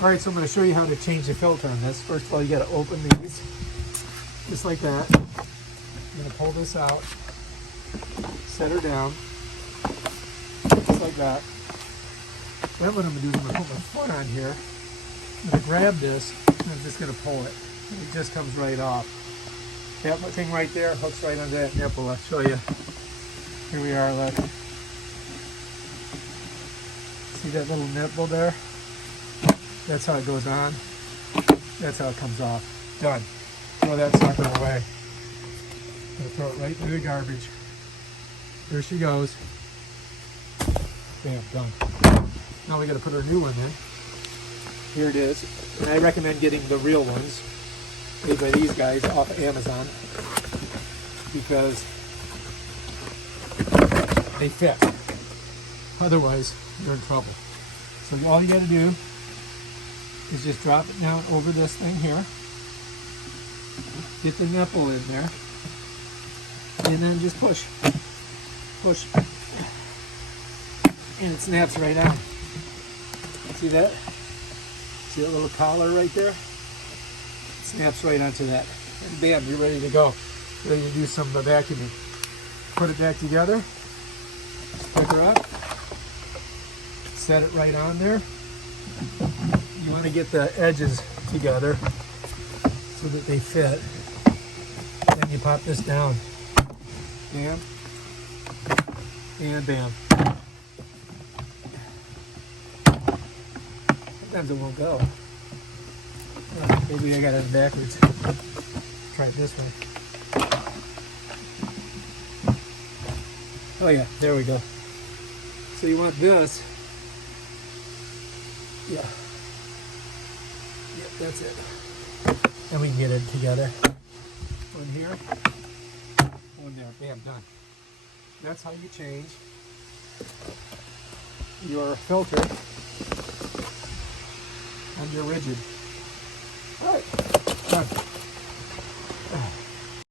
All right, so I'm going to show you how to change the filter on this. First of all, you got to open these, just like that. I'm going to pull this out, set her down, just like that. Then what I'm going to do is I'm going to put my foot on here. I'm going to grab this, and I'm just going to pull it. It just comes right off. That thing right there hooks right onto that nipple. I'll show you. Here we are, look. See that little nipple there? That's how it goes on. That's how it comes off. Done. Throw that sucker away. I'm going to throw it right through the garbage. There she goes. Bam, done. Now we got to put our new one in. Here it is. And I recommend getting the real ones made by these guys off of Amazon because they fit. Otherwise, you're in trouble. So all you got to do is just drop it down over this thing here. Get the nipple in there. And then just push. Push. And it snaps right on. See that? See that little collar right there? It snaps right onto that. And bam, you're ready to go. Ready to do some vacuuming. Put it back together. Pick her up. Set it right on there. You want to get the edges together so that they fit. Then you pop this down. Bam. And bam. Sometimes it won't go. Maybe I got it backwards. Try it this way. Oh yeah, there we go. So you want this. Yeah. Yep, that's it. And we can get it together. One here. One there. Bam, done. That's how you change your filter on your Ridgid.